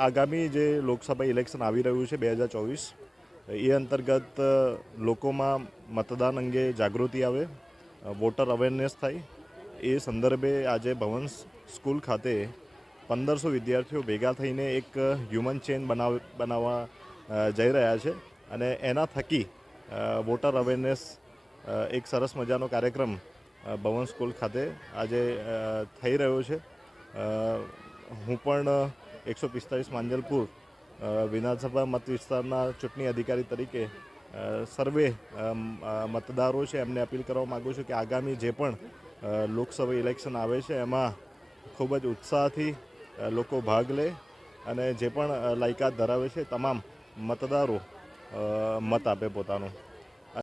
આગામી જે લોકસભા ઇલેક્શન આવી રહ્યું છે 2024 એ અંતર્ગત લોકોમાં મતદાન અંગે જાગૃતિ આવે, વોટર અવેરનેસ થાય એ સંદર્ભે આજે ભવન સ્કૂલ ખાતે 1500 વિદ્યાર્થીઓ ભેગા થઈને એક હ્યુમન ચેન બનાવવા જઈ રહ્યા છે અને એના થકી વોટર અવેરનેસ એક સરસ મજાનો કાર્યક્રમ ભવન સ્કૂલ ખાતે આજે થઈ રહ્યો છે. હું પણ 145 માંજલપુર વિધાનસભા મત વિસ્તારના ચૂંટણી અધિકારી તરીકે સર્વે મતદારો છે એમને અપીલ કરવા માગું છું કે આગામી જે પણ લોકસભા ઇલેક્શન આવે છે એમાં ખૂબ જ ઉત્સાહથી લોકો ભાગ લે અને જે પણ લાયકાત ધરાવે છે તમામ મતદારો મત આપે પોતાનો.